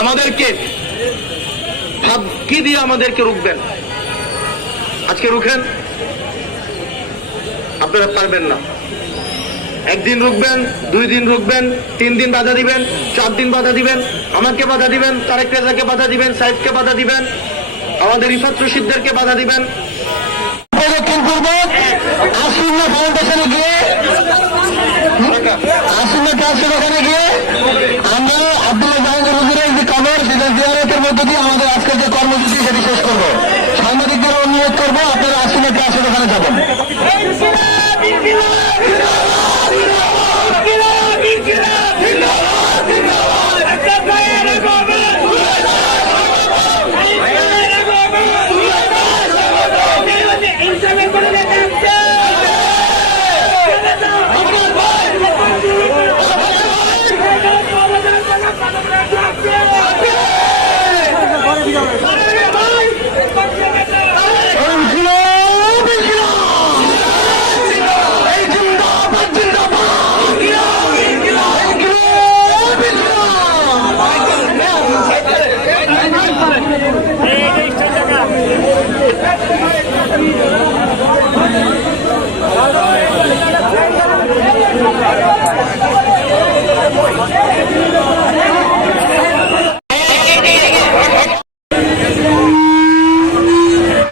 আমাদেরকে কি দিয়ে আমাদেরকে রুখবেন? আজকে রুখেন, আপনারা পারবেন না। একদিন রুখবেন, 2 দিন রুখবেন, 3 দিন বাধা দিবেন, 4 দিন বাধা দিবেন, আমাকে বাধা দিবেন, তারেক রেজাকে বাধা দিবেন, সাইদকে বাধা দিবেন, আমাদের রিফাত রশিদদেরকে বাধা দিবেন। প্রদক্ষিণ করব আসিনা ফাউন্ডেশনে গিয়ে, আসিনা ট্রাস্টের ওখানে গিয়ে আমরা আব্দুল্লাহ জাহাঙ্গীর হুজুরের যে কবর সেটা জিয়ারতের মধ্য দিয়ে আমাদের আজকের যে কর্মসূচি সেটি শেষ করবো। সাংবাদিকদের অনুরোধ করবো আপনারা আসিনা ট্রাস্টের ওখানে যাবেন।